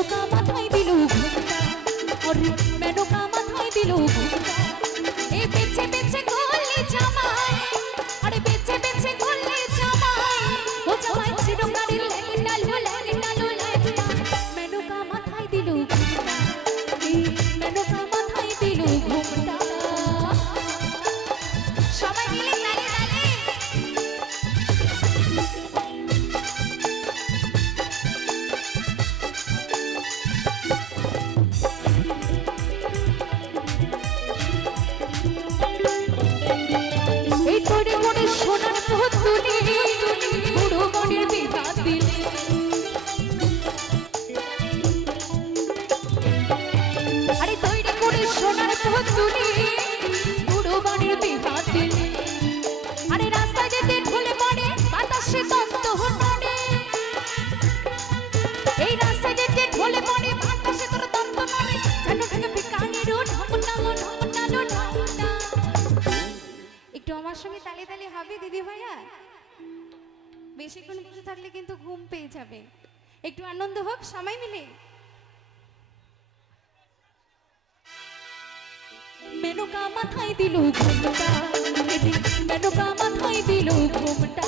মেনকা মাথায় দিল মেনকা মাথায় দিল আরে তৈরি করে সোনার পুতুলি পুরো বাড়ির বিবাদ দিদি ভাইয়া? বেশিক্ষণ বসে থাকলে কিন্তু ঘুম পেয়ে যাবে। একটু আনন্দ হোক, সবাই মিলে। মেনুকা মাথায় দিল ঘুমটা। মেনুকা মাথায় দিল ঘুমটা।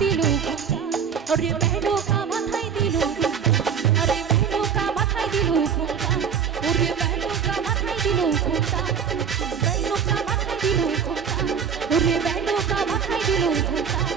দিলু রে মেহনুকা মাথায় দিলু আরে মেহনুকা মাথায় দিলু খোঁটা রে মেহনুকা মাথায় দিলু খোঁটা মেহনুকা মাথায় দিলু খোঁটা রে মেহনুকা মাথায় দিলু খোঁটা